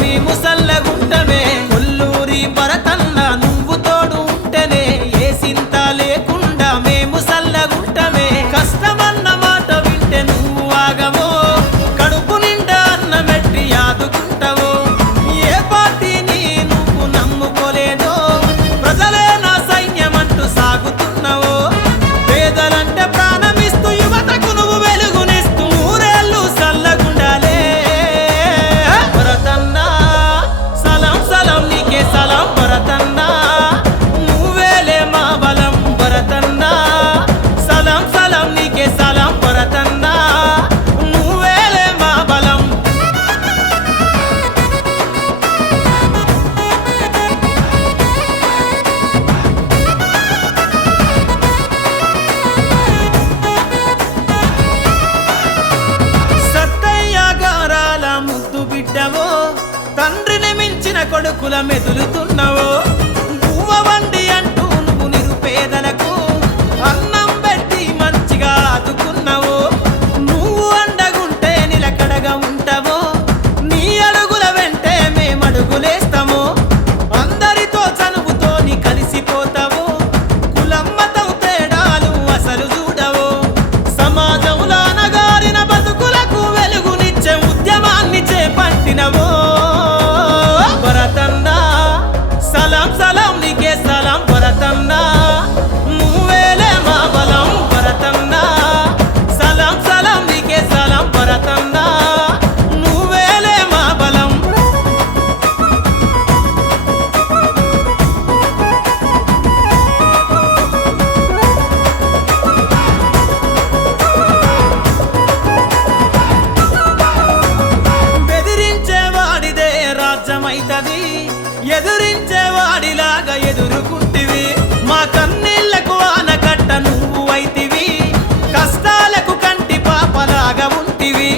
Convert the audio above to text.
మేము సల్లగుంటమే కొల్లూరి భరతన్న నువ్వు తోడు ఉంటేనే ఏ సింత లేకుండా మేము సల్లగుంటమే కష్టమన్న మాట వింటే నువ్వు ఆగవో కడుపు నిండా అన్నమెట్టి యాదుకుంటావో ఏ పార్టీని నువ్వు నమ్ముకోలేదో ప్రజలే నా సైన్యమంటూ సాగుతున్నావో పేదలంటే ప్రాణమిస్తూ యువతకు నువ్వు వెలుగునిస్తూ ఊరేళ్ళు సల్లగుండాలే భరతన్నా సలాం సలాం నీకే సలాం భరతన్నా నువ్వేలే మా బలం భరతన్నా సలాం సలాం నీకే సలాం భరతన్నా నువ్వేలే మా బలం సత్తయ్య గారాల ముద్దు బిడ్డవో తండ్రిని మించిన కొడుకుల మెదులుతున్నావో పువ్వ వండి అంటూ నువ్వు నిరుపేదలకు అన్నం పెట్టి మంచిగా ఆదుకున్నావో నువ్వు అండగుంటే నిలకడగా ఉంటావో నీ అడుగుల వెంటే మేమడుగులేస్తామో అందరితో చనువుతోని కలిసిపోతావో కులం మతం తేడాలు అసలు చూడవో సమాజంలో అనగారిన బతుకులకు వెలుగునిచ్చే ఉద్యమాన్ని చేపట్టినవో భరతన్నా సలాం సలాం నీకే సలాం భరతన్నా నువ్వేలే మా బలం భరతన్నా సలాం సలాం నీకే సలాం భరతన్నా నువ్వేలే మా బలం బెదిరించేవాడిదే రాజ్యమైతది ఎదురించేవాడిలాగా ఎదురుకుంటివి మా కన్నీళ్లకు ఆనకట్ట నువ్వు అయితివి కష్టాలకు కంటి పాపలాగా ఉంటివి